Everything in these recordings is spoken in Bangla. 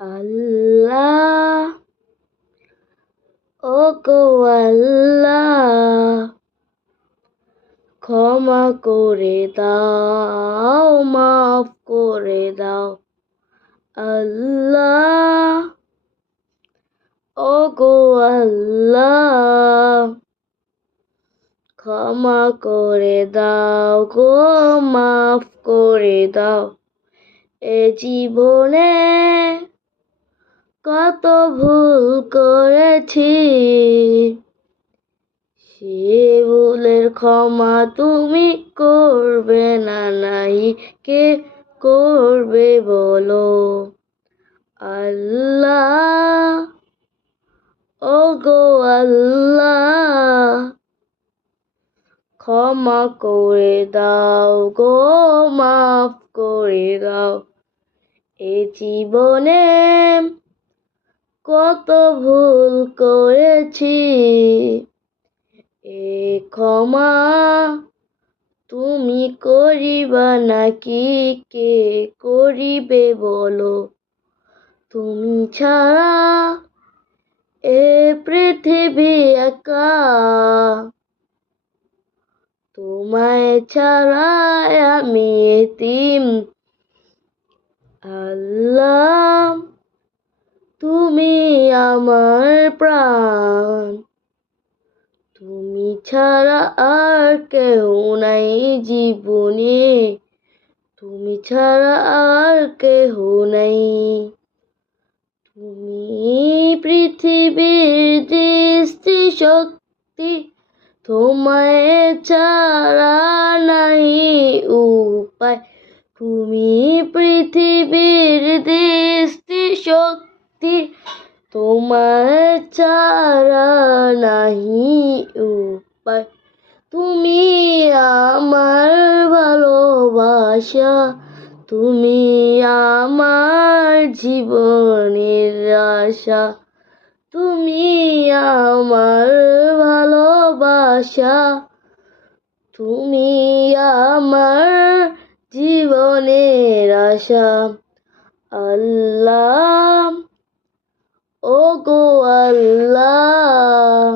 আল্লাহ ও গো আল্লাহ, ক্ষমা করে দাও, মাফ করে দাও। আল্লাহ ও গো আল্লাহ, ক্ষমা করে দাও গো, মাফ করে দাও। এ জীবনে কত ভুল করেছি, সে ভুলের ক্ষমা তুমি করবে না, নাই কে করবে বলো। আল্লাহ ও গো আল্লাহ, ক্ষমা করে দাও গো, মাফ করে দাও। এ জীবনে কত ভুল করেছি, এ ক্ষমা তুমি করিবা নাকি কে করিবে বলো। তুমি ছাড়া এ পৃথিবী একা, তোমায় ছাড়া আমি এতিম। আল্লাহ তুমি আমার প্রাণ, তুমি ছাড়া আর কেউ নাই জীবনে, তুমি ছাড়া আর কেহ নাই। তুমি পৃথিবীর দৃষ্টি শক্তি, তোমায় ছাড়া নাই উপায়। তুমি পৃথিবীর দৃষ্টি শক্তি, তোমায় ছাড়া নাহি উপায়। তুমি আমার ভালোবাসা, তুমি আমার জীবনের আশা। তুমি আমার ভালোবাসা, তুমি আমার জীবনের আশা। আল্লাহ ও গো আল্লাহ,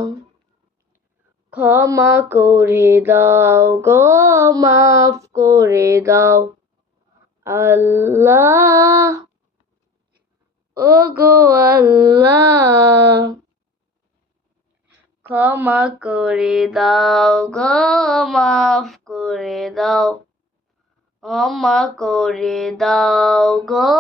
ক্ষমা করে দাও গো, মাফ করে দাও। আল্লাহ ও গো আল্লাহ, ক্ষমা করে দাও গো, মাফ করে দাও। ক্ষমা করে দাও গো।